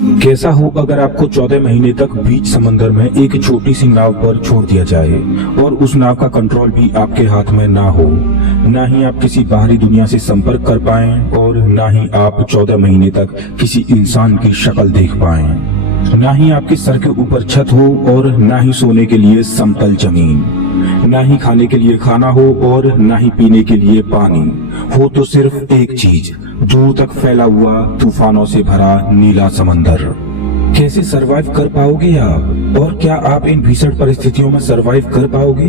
कैसा हो अगर आपको 14 महीने तक बीच समंदर में एक छोटी सी नाव पर छोड़ दिया जाए और उस नाव का कंट्रोल भी आपके हाथ में ना हो, ना ही आप किसी बाहरी दुनिया से संपर्क कर पाएं और ना ही आप 14 महीने तक किसी इंसान की शक्ल देख पाएं, ना ही आपके सर के ऊपर छत हो और ना ही सोने के लिए समतल जमीन, ना ही खाने के लिए खाना हो और ना ही पीने के लिए पानी हो, तो सिर्फ एक चीज, दूर तक फैला हुआ तूफानों से भरा नीला समंदर। कैसे सरवाइव कर पाओगे आप, और क्या आप इन भीषण परिस्थितियों में सरवाइव कर पाओगे?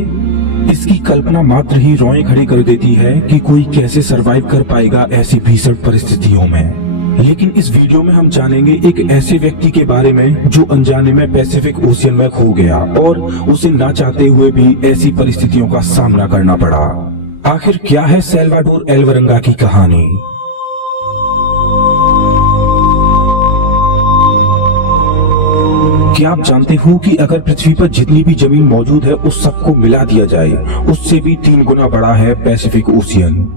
इसकी कल्पना मात्र ही रोएं खड़ी कर देती है कि कोई कैसे सरवाइव कर पाएगा ऐसी भीषण परिस्थितियों में। लेकिन इस वीडियो में हम जानेंगे एक ऐसे व्यक्ति के बारे में जो अनजाने में पैसिफिक ओशियन में खो गया और उसे ना चाहते हुए भी ऐसी परिस्थितियों का सामना करना पड़ा। आखिर क्या है सैल्वाडोर एल्वरंगा की कहानी? क्या आप जानते हो कि अगर पृथ्वी पर जितनी भी जमीन मौजूद है उस सबको मिला दिया जाए, उससे भी 3 गुना बड़ा है पैसिफिक ओशियन।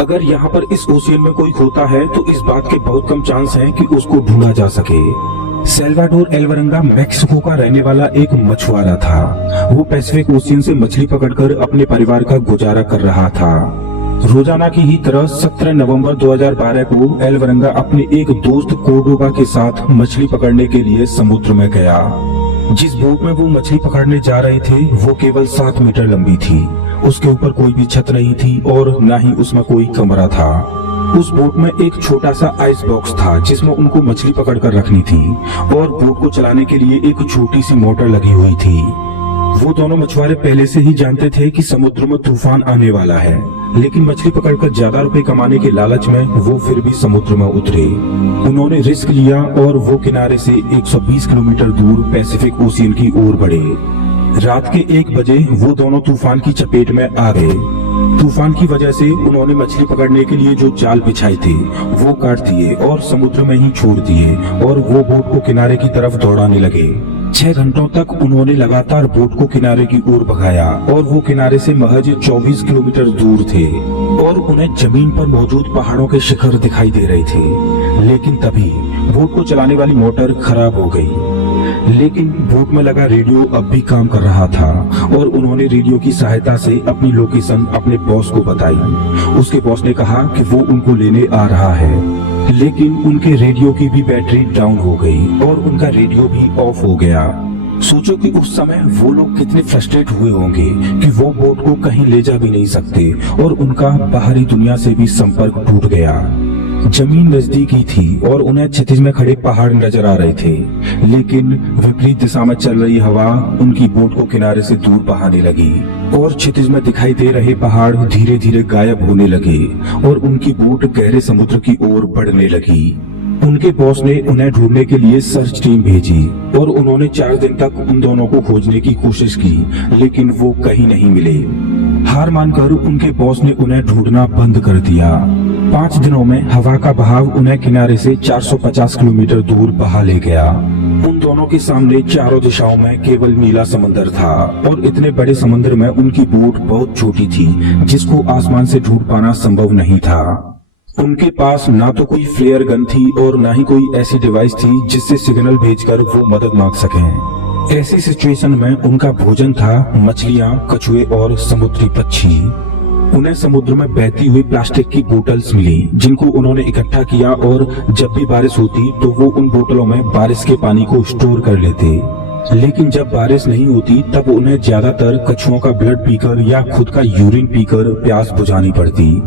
अगर यहाँ पर इस ओशियन में कोई खोता है तो इस बात के बहुत कम चांस हैं कि उसको ढूंढा जा सके। सैल्वाडोर एल्वरंगा मैक्सिको का रहने वाला एक मछुआरा था। वो पैसिफिक ओशियन से मछली पकड़कर अपने परिवार का गुजारा कर रहा था। रोजाना की ही तरह 17 नवंबर 2012 को एल्वरंगा अपने एक दोस्त कोर्डोबा के साथ मछली पकड़ने के लिए समुद्र में गया। जिस बोट में वो मछली पकड़ने जा रहे थे वो केवल 7 मीटर लंबी थी। उसके ऊपर कोई भी छत नहीं थी और न ही उसमें कोई कमरा था। उस बोट में एक छोटा सा आइस बॉक्स था जिसमें उनको मछली पकड़कर रखनी थी और बोट को चलाने के लिए एक छोटी सी मोटर लगी हुई थी। वो दोनों मछुआरे पहले से ही जानते थे कि समुद्र में तूफान आने वाला है, लेकिन मछली पकड़कर ज्यादा रुपए कमाने के लालच में वो फिर भी समुद्र में उतरे। उन्होंने रिस्क लिया और वो किनारे से 120 किलोमीटर दूर पैसिफिक ओशियन की ओर बढ़े। रात के 1 बजे वो दोनों तूफान की चपेट में आ गए। तूफान की वजह से उन्होंने मछली पकड़ने के लिए जो जाल बिछाए थे वो काट दिए और समुद्र में ही छोड़ दिए और वो बोट को किनारे की तरफ दौड़ाने लगे। 6 घंटों तक उन्होंने लगातार बोट को किनारे की ओर भगाया और वो किनारे से महज 24 किलोमीटर दूर थे और उन्हें जमीन पर मौजूद पहाड़ों के शिखर दिखाई दे रहे थे। लेकिन तभी बोट को चलाने वाली मोटर खराब हो गई। लेकिन बोट में लगा रेडियो अब भी काम कर रहा था और उन्होंने रेडियो की सहायता से अपनी लोकेशन अपने बॉस को बताई। उसके बॉस ने कहा कि वो उनको लेने आ रहा है, लेकिन उनके रेडियो की भी बैटरी डाउन हो गई और उनका रेडियो भी ऑफ हो गया। सोचो कि उस समय वो लोग कितने फ्रस्ट्रेट हुए होंगे कि वो बोट को कहीं ले जा भी नहीं सकते और उनका बाहरी दुनिया से भी संपर्क टूट गया। जमीन नजदीक ही थी और उन्हें क्षितिज में खड़े पहाड़ नजर आ रहे थे, लेकिन विपरीत दिशा में चल रही हवा उनकी बोट को किनारे से दूर बहाने लगी और क्षितिज में दिखाई दे रहे पहाड़ धीरे धीरे गायब होने लगे और उनकी बोट गहरे समुद्र की ओर बढ़ने लगी। उनके बॉस ने उन्हें ढूंढने के लिए सर्च टीम भेजी और उन्होंने 4 दिन तक उन दोनों को खोजने की कोशिश की, लेकिन वो कहीं नहीं मिले। हार मानकर उनके बॉस ने उन्हें ढूंढना बंद कर दिया। 5 दिनों में हवा का बहाव उन्हें किनारे से 450 किलोमीटर दूर बहा ले गया। उन दोनों के सामने चारों दिशाओं में केवल नीला समंदर था और इतने बड़े समंदर में उनकी बोट बहुत छोटी थी जिसको आसमान से ढूंढ पाना संभव नहीं था। उनके पास ना तो कोई फ्लेयर गन थी और ना ही कोई ऐसी डिवाइस थी जिससे सिग्नल भेजकर वो मदद मांग सकें। ऐसी सिचुएशन में उनका भोजन था मछलियां, कछुए और समुद्री पक्षी। उन्हें समुद्र में बहती हुई प्लास्टिक की बोतल्स मिली जिनको उन्होंने इकट्ठा किया और जब भी बारिश होती तो वो उन बोतलों में बारिश के पानी को स्टोर कर लेते। लेकिन जब बारिश नहीं होती तब उन्हें ज्यादातर कछुओं का ब्लड पीकर या खुद का यूरिन पीकर प्यास बुझानी पड़ती।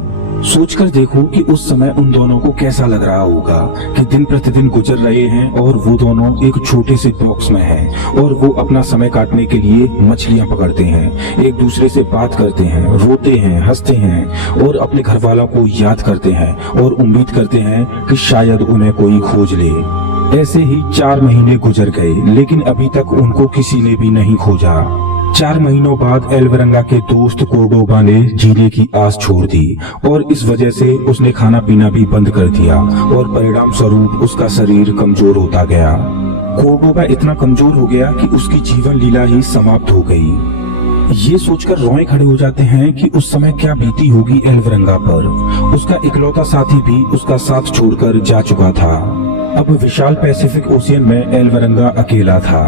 सोचकर देखो कि उस समय उन दोनों को कैसा लग रहा होगा कि दिन प्रतिदिन गुजर रहे हैं और वो दोनों एक छोटे से बॉक्स में हैं और वो अपना समय काटने के लिए मछलियां पकड़ते हैं, एक दूसरे से बात करते हैं, रोते हैं, हंसते हैं और अपने घर वालों को याद करते हैं और उम्मीद करते हैं कि शायद उन्हें कोई खोज ले। ऐसे ही 4 महीने गुजर गए, लेकिन अभी तक उनको किसी ने भी नहीं खोजा। 4 महीनों बाद एल्वरंगा के दोस्त कोर्डोबा ने जीने की आस छोड़ दी और इस वजह से उसने खाना पीना भी बंद कर दिया और परिणाम स्वरूप उसका शरीर कमजोर होता गया। कोर्डोबा इतना कमजोर हो गया कि उसकी जीवन लीला ही समाप्त हो गई। ये सोचकर रोए खड़े हो जाते हैं कि उस समय क्या बीती होगी एल्वरंगा पर। उसका इकलौता साथी भी उसका साथ छोड़कर जा चुका था। अब विशाल पैसिफिक ओशियन में एल्वरंगा अकेला था।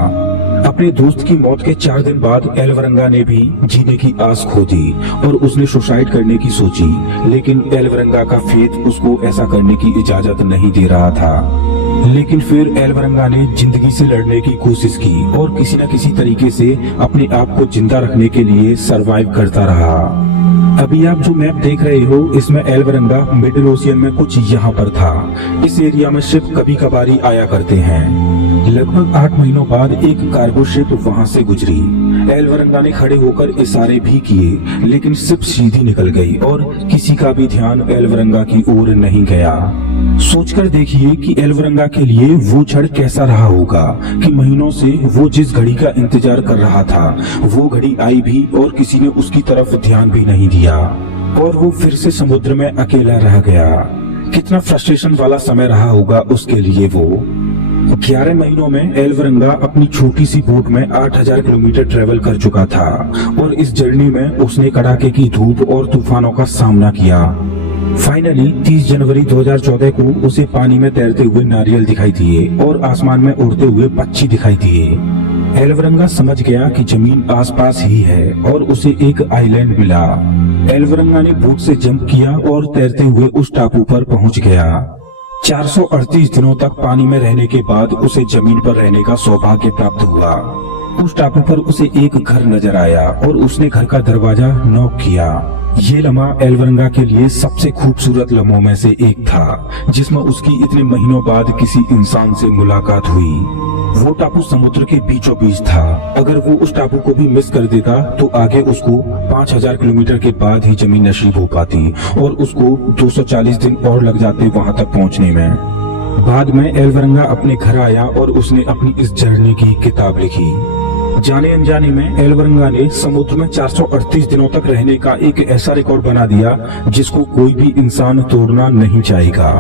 अपने दोस्त की मौत के 4 दिन बाद एल्वरंगा ने भी जीने की आस खो दी और उसने सुसाइड करने की सोची, लेकिन एल्वरंगा का फेथ उसको ऐसा करने की इजाजत नहीं दे रहा था। लेकिन फिर एल्वरंगा ने जिंदगी से लड़ने की कोशिश की और किसी न किसी तरीके से अपने आप को जिंदा रखने के लिए सरवाइव करता रहा। अभी आप जो मैप देख रहे हो, इसमें एल्वरंगा मिडिल ओशियन में कुछ यहाँ पर था। इस एरिया में शिप कभी कभारी आया करते हैं। लगभग 8 महीनों बाद एक कार्गो शिप वहाँ से गुजरी। एल्वरंगा ने खड़े होकर इशारे भी किए, लेकिन शिप सीधी निकल गई और किसी का भी ध्यान एल्वरंगा की ओर नहीं गया। सोचकर देखिए कि एल्वरंगा के लिए वो क्षण कैसा रहा होगा कि महीनों से वो जिस घड़ी का इंतजार कर रहा था, वो घड़ी आई भी और किसी ने उसकी तरफ ध्यान भी नहीं दिया और वो फिर से समुद्र में अकेला रह गया। कितना फ्रस्ट्रेशन वाला समय रहा होगा उसके लिए। वो 11 महीनों में एल्वरंगा अपनी छोटी सी बोट में 8000 किलोमीटर ट्रेवल कर चुका था और इस जर्नी में उसने कड़ाके की धूप और तूफानों का सामना किया। फाइनली 30 जनवरी 2014 को उसे पानी में तैरते हुए नारियल दिखाई दिए और आसमान में उड़ते हुए पक्षी दिखाई दिए। एल्वरंगा समझ गया कि जमीन आसपास ही है और उसे एक आइलैंड मिला। एल्वरंगा ने बोट से जंप किया और तैरते हुए उस टापू पर पहुंच गया। 438 दिनों तक पानी में रहने के बाद उसे जमीन पर रहने का सौभाग्य प्राप्त हुआ। उस टापू पर उसे एक घर नजर आया और उसने घर का दरवाजा नॉक किया। ये लम्हा एल्वरंगा के लिए सबसे खूबसूरत लम्हों में से एक था, जिसमें उसकी इतने महीनों बाद किसी इंसान से मुलाकात हुई। वो टापू समुद्र के बीचों बीच था। अगर वो उस टापू को भी मिस कर देता तो आगे उसको 5000 किलोमीटर के बाद ही जमीन नसीब हो पाती और उसको 240 दिन और लग जाते वहां तक पहुंचने में। बाद में एल्वरंगा अपने घर आया और उसने अपनी इस जर्नी की किताब लिखी। जाने अनजाने में एल्वरंगा ने समुद्र में 438 दिनों तक रहने का एक ऐसा रिकॉर्ड बना दिया जिसको कोई भी इंसान तोड़ना नहीं चाहेगा।